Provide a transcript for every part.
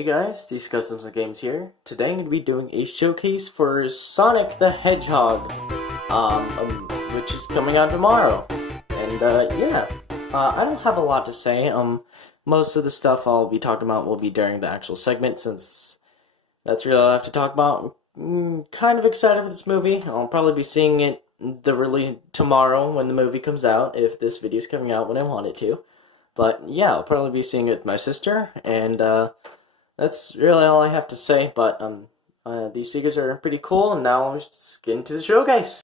Hey guys, these Customs and Games here. Today I'm going to be doing a showcase for Sonic the Hedgehog, which is coming out tomorrow. And yeah, I don't have a lot to say. Most of the stuff I'll be talking about will be during the actual segment, since that's really all I have to talk about. I'm kind of excited for this movie. I'll probably be seeing it tomorrow when the movie comes out, if this video is coming out when I want it to. But yeah, I'll probably be seeing it with my sister, and that's really all I have to say. But these figures are pretty cool, and now let's just get into the showcase.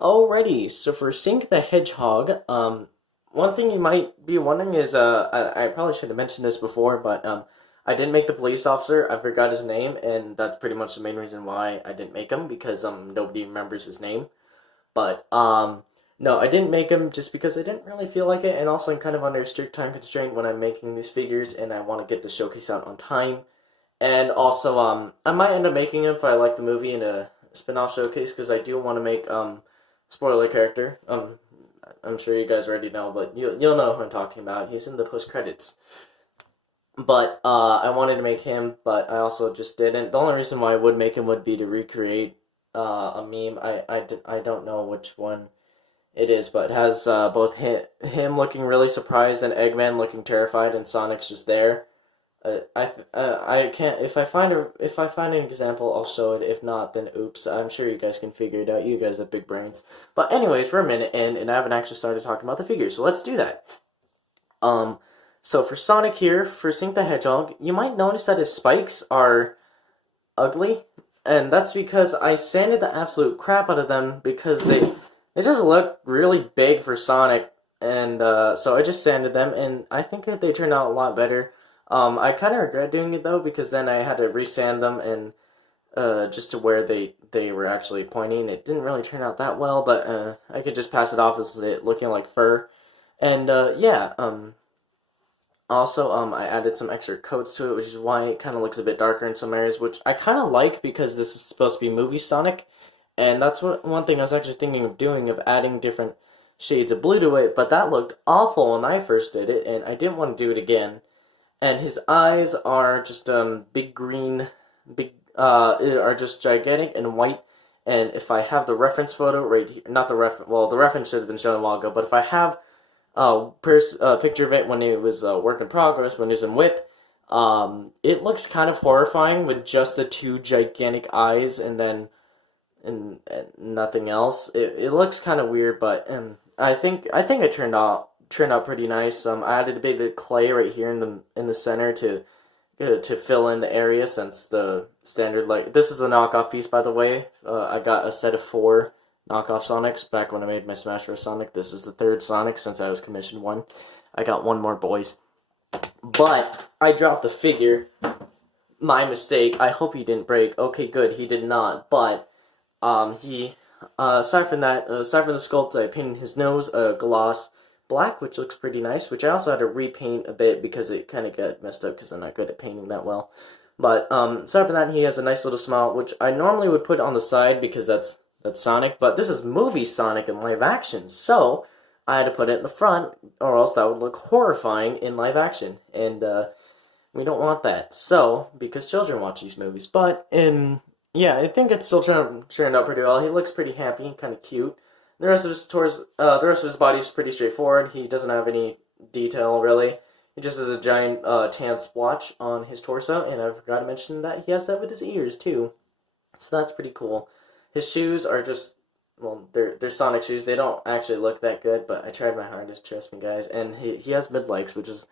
Alrighty, so for Sink the Hedgehog, one thing you might be wondering is, I probably should have mentioned this before, but I didn't make the police officer. I forgot his name, and that's pretty much the main reason why I didn't make him, because nobody remembers his name. But no, I didn't make him just because I didn't really feel like it, and also I'm kind of under a strict time constraint when I'm making these figures, and I want to get the showcase out on time. And also, I might end up making him if I like the movie in a spin-off showcase, because I do want to make, spoiler character. I'm sure you guys already know, but you'll know who I'm talking about. He's in the post-credits. But, I wanted to make him, but I also just didn't. The only reason why I would make him would be to recreate, a meme. I don't know which one it is, but it has both him looking really surprised and Eggman looking terrified, and Sonic's just there. I can't. If I find an example, I'll show it. If not, then oops. I'm sure you guys can figure it out. You guys have big brains. But anyways, we're a minute in, and I haven't actually started talking about the figures, so let's do that. So for Sonic here, for Sink the Hedgehog, you might notice that his spikes are ugly, and that's because I sanded the absolute crap out of them, because they just look really big for Sonic, and so I just sanded them, and I think that they turned out a lot better. I kind of regret doing it though, because then I had to resand them, and just to where they were actually pointing. It didn't really turn out that well, but I could just pass it off as it looking like fur. And yeah, also I added some extra coats to it, which is why it kind of looks a bit darker in some areas, which I kind of like, because this is supposed to be movie Sonic. And that's one thing I was actually thinking of doing, of adding different shades of blue to it, but that looked awful when I first did it, and I didn't want to do it again. And his eyes are just big green, are just gigantic and white. And if I have the reference photo right here, not the the reference should have been shown a while ago, but if I have a picture of it when it was work in progress, when it was in whip, it looks kind of horrifying with just the two gigantic eyes, and then and nothing else. It looks kind of weird, but I think it turned out pretty nice. I added a bit of clay right here in the center to fill in the area, since the standard, like, this is a knockoff piece, by the way. I got a set of 4 knockoff Sonics back when I made my Smash Bros. Sonic. This is the 3rd Sonic since I was commissioned one. I got one more, boys. But I dropped the figure. My mistake. I hope he didn't break. Okay, good. He did not. But aside from the sculpt, I painted his nose gloss black, which looks pretty nice, which I also had to repaint a bit because it kind of got messed up because I'm not good at painting that well. But aside from that, he has a nice little smile, which I normally would put on the side because that's Sonic, but this is movie Sonic in live action, so I had to put it in the front, or else that would look horrifying in live action, and we don't want that. So, because children watch these movies. But yeah, I think it's still turned out pretty well. He looks pretty happy, kind of cute. The rest of his body is pretty straightforward. He doesn't have any detail, really. He just has a giant tan splotch on his torso, and I forgot to mention that he has that with his ears, too. So that's pretty cool. His shoes are just, well, they're Sonic shoes. They don't actually look that good, but I tried my hardest, trust me, guys. And he has mid-legs, which is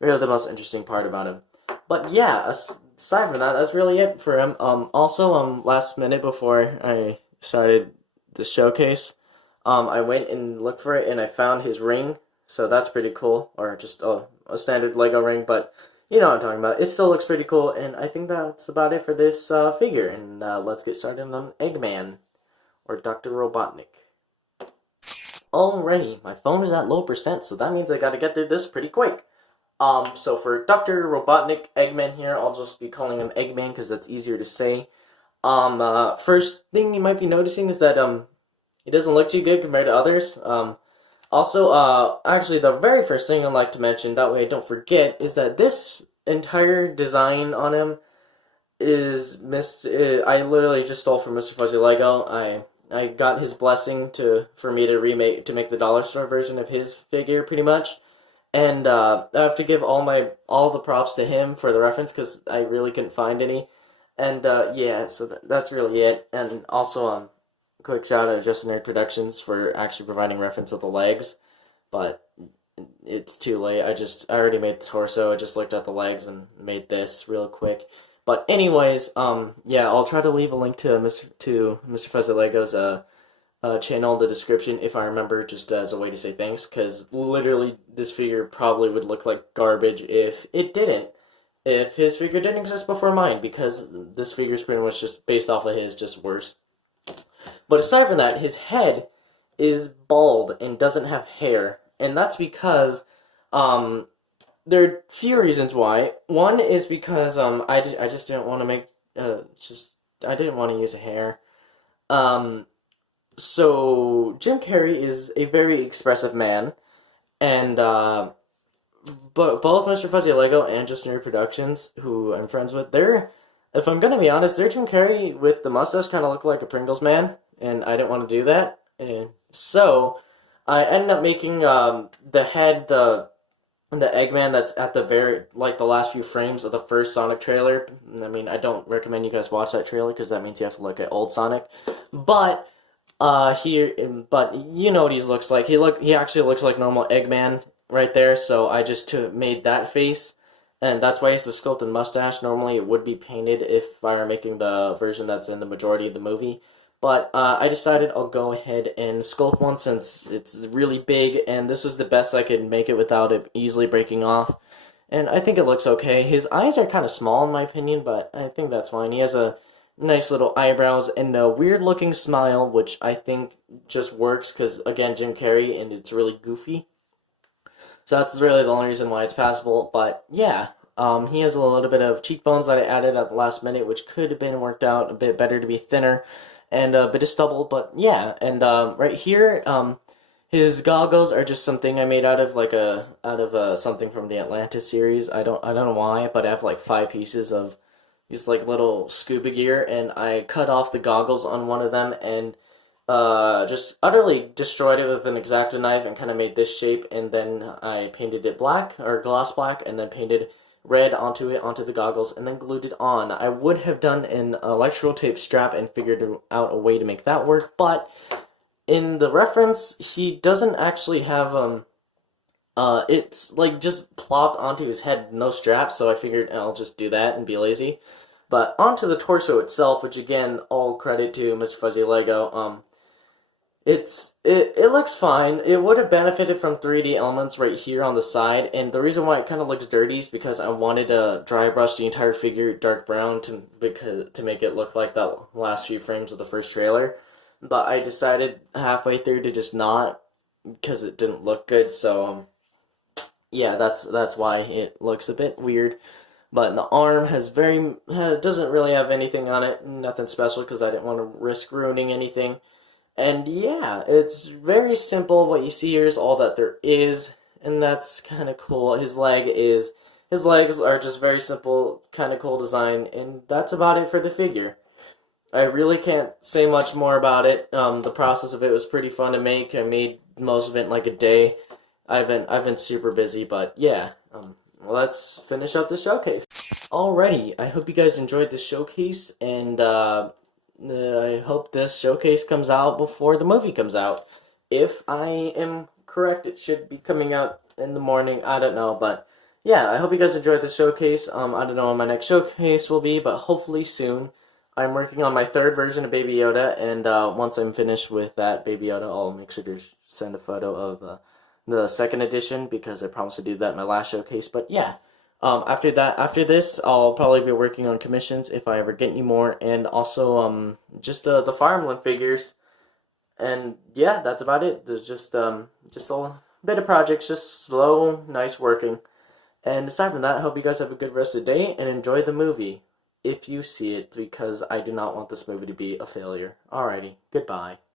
really the most interesting part about him. But yeah, aside from that, that's really it for him. Also, last minute before I started the showcase, I went and looked for it, and I found his ring, so that's pretty cool, or just a standard Lego ring, but you know what I'm talking about. It still looks pretty cool, and I think that's about it for this figure, and let's get started on Eggman, or Dr. Robotnik. Alrighty, my phone is at low percent, so that means I gotta get through this pretty quick. So for Dr. Robotnik, Eggman here, I'll just be calling him Eggman because that's easier to say. First thing you might be noticing is that, he doesn't look too good compared to others. Also, actually, the very first thing I'd like to mention, that way I don't forget, is that this entire design on him is I literally just stole from Mr. Fuzzy Lego. I got his blessing for me to make the dollar store version of his figure pretty much. And I have to give all the props to him for the reference because I really couldn't find any. And yeah, so that's really it. And also quick shout out to Just Nerd Productions for actually providing reference of the legs, but it's too late. I already made the torso. I just looked at the legs and made this real quick. But anyways, yeah, I'll try to leave a link to Mr. Fuzzy Lego's channel in the description if I remember, just as a way to say thanks, because literally this figure probably would look like garbage if it didn't. If his figure didn't exist before mine, because this figure is pretty much just based off of his, just worse. But aside from that, his head is bald and doesn't have hair, and that's because there are a few reasons why. One is because I just didn't want to make I didn't want to use a hair. So Jim Carrey is a very expressive man, and but both Mr. Fuzzy Lego and Just Nerd Productions, who I'm friends with, if I'm gonna be honest, their Jim Carrey with the mustache kind of looked like a Pringles man, and I didn't want to do that. And so I ended up making the head, the Eggman that's at the the last few frames of the first Sonic trailer. I mean, I don't recommend you guys watch that trailer because that means you have to look at old Sonic. But but you know what he looks like. He actually looks like normal Eggman right there. So I just made that face, and that's why he has the sculpted mustache. Normally it would be painted if I were making the version that's in the majority of the movie. But I decided I'll go ahead and sculpt one since it's really big, and this was the best I could make it without it easily breaking off. And I think it looks okay. His eyes are kind of small in my opinion, but I think that's fine. He has a nice little eyebrows and a weird looking smile, which I think just works because, again, Jim Carrey, and it's really goofy. So that's really the only reason why it's passable. But yeah, he has a little bit of cheekbones that I added at the last minute, which could have been worked out a bit better to be thinner. And a bit of stubble, but yeah, and right here, his goggles are just something I made out of something from the Atlantis series. I don't know why, but I have like 5 pieces of these like little scuba gear, and I cut off the goggles on one of them and just utterly destroyed it with an X-Acto knife and kind of made this shape, and then I painted it black or gloss black, and then painted red onto the goggles, and then glued it on. I would have done an electrical tape strap and figured out a way to make that work, but in the reference, he doesn't actually have, it's like just plopped onto his head, no strap, so I figured I'll just do that and be lazy. But onto the torso itself, which again, all credit to Mr. Fuzzy Lego, it looks fine. It would have benefited from 3D elements right here on the side, and the reason why it kind of looks dirty is because I wanted to dry brush the entire figure dark brown to make it look like that last few frames of the first trailer. But I decided halfway through to just not, because it didn't look good. So yeah, that's why it looks a bit weird. But the arm doesn't really have anything on it, nothing special, because I didn't want to risk ruining anything. And yeah, it's very simple. What you see here is all that there is, and that's kind of cool. His legs are just very simple, kind of cool design, and that's about it for the figure. I really can't say much more about it. The process of it was pretty fun to make. I made most of it in like a day. I've been super busy, but yeah. Let's finish up the showcase. Alrighty, I hope you guys enjoyed this showcase, and I hope this showcase comes out before the movie comes out. If I am correct, it should be coming out in the morning. I don't know, but yeah, I hope you guys enjoyed this showcase. I don't know when my next showcase will be, but hopefully soon. I'm working on my 3rd version of Baby Yoda, and once I'm finished with that Baby Yoda, I'll make sure to send a photo of the 2nd edition, because I promised to do that in my last showcase. But yeah, after this, I'll probably be working on commissions if I ever get any more, and also just the Fire Emblem figures. And yeah, that's about it. There's just a bit of projects, just slow, nice working. And aside from that, I hope you guys have a good rest of the day and enjoy the movie, if you see it, because I do not want this movie to be a failure. Alrighty, goodbye.